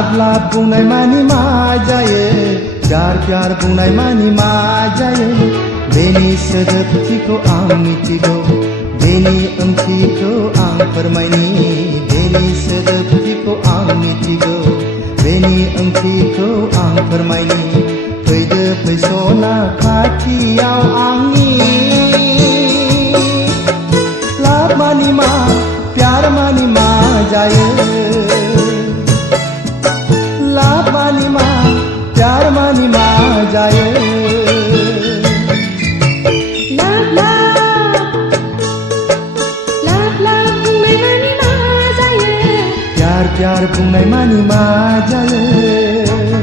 लाभ लाभ बुंनाय मानि मा जायो प्यार प्यार बुंनाय मानि मा जायो बेनि सोदोबथिखौ आं मिथिगौ बेनि ओंथिखौ आं फोरमायनि बेनि सोदोबथिखौ आं मिथिगौ बेनि ओंथिखौ आं फोरमायनि फैदो फैसना खाथियाव आंनि लाभ मानि मा प्यार मानि मा जायो लाभ मानि मा प्यार मानि मा जायो प्यार बुंनाय मानि मा जायो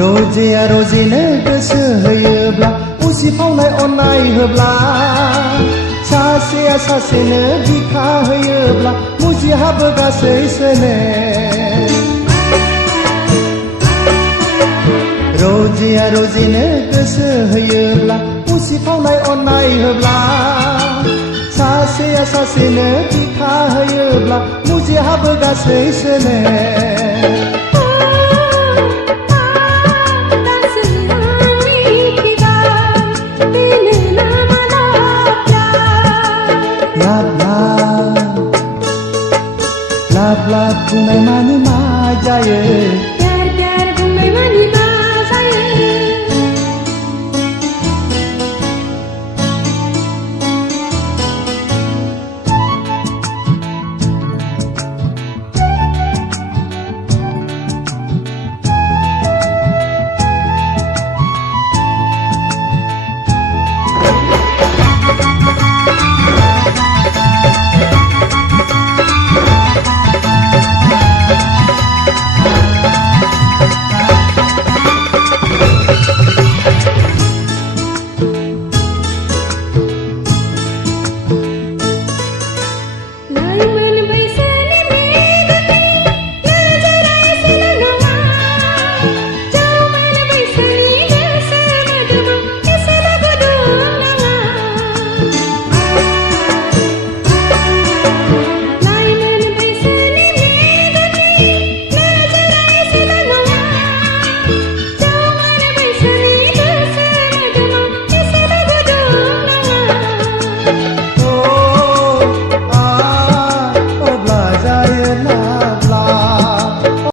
रजेया रजेनो गोसो होयोब्ला उसिफावनाय अननाय होब्ला सासेया सासेनो बिखा होयोब्ला मुजिहाबो गासैसोनो रजेया रजेनो गोसो होयोब्ला उसिफावनाय अननाय होब्ला सासेया सासेनो बिखा होयोब्ला मुजिहाबो गासैसोनो